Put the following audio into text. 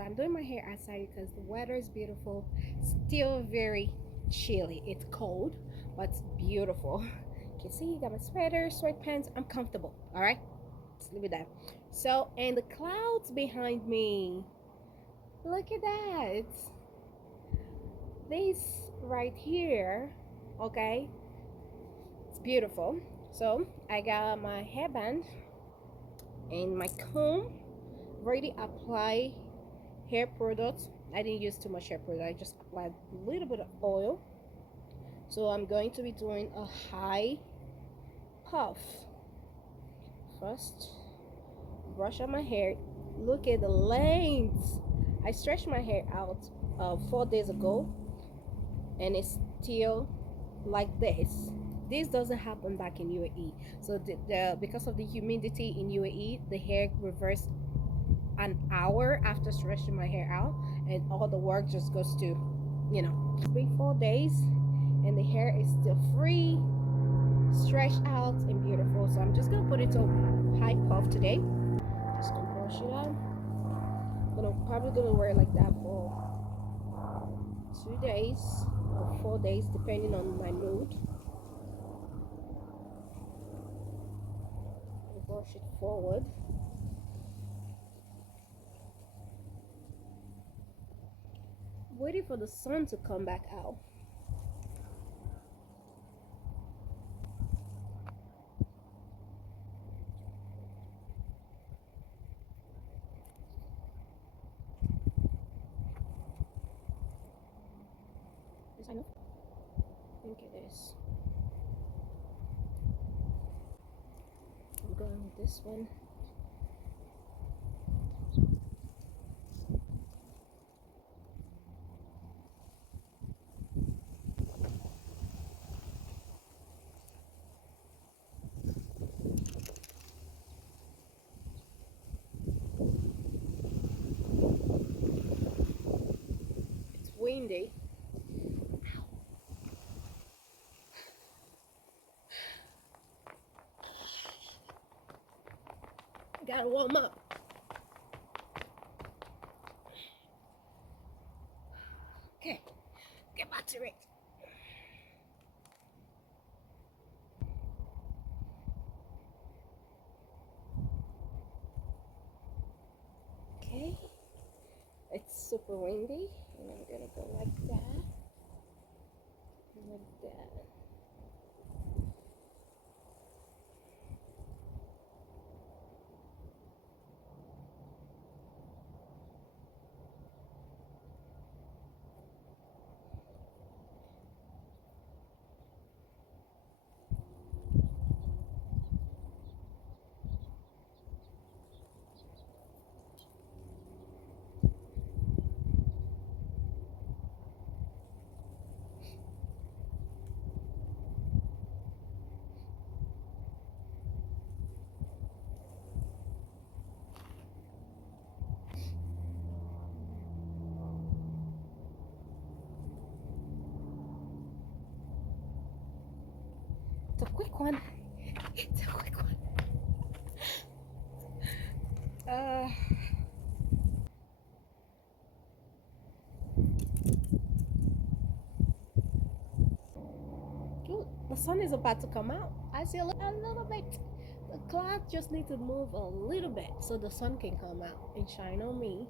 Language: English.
So I'm doing my hair outside because the weather is beautiful. Still very chilly. It's cold, but it's beautiful. You can see, got my sweater, sweatpants. I'm comfortable. All right, let's leave it there. So, and the clouds behind me. Look at that. This right here. Okay, it's beautiful. So I got my hairband and my comb. Already apply hair products. I didn't use too much hair product. I just applied a little bit of oil. So I'm going to be doing a high puff. First, brush on my hair. Look at the length. I stretched my hair out 4 days ago, and it's still like this. This doesn't happen back in UAE. So because of the humidity in UAE, the hair reversed an hour after stretching my hair out, and all the work just goes to, 3-4 days, and the hair is still free, stretched out, and beautiful. So I'm just gonna put it to high puff today. Just gonna brush it out. Probably gonna wear it like that for 2 days or 4 days, depending on my mood. Brush it forward. Waiting for the sun to come back out. Yes, I know. Look at this. I'm going with this one. It's windy. Gotta warm up. Okay, get back to it. Okay, it's super windy, and I'm gonna go like that, and like that. It's a quick one. It's a quick one. Look, the sun is about to come out. I see a little bit. The clouds just need to move a little bit so the sun can come out and shine on me.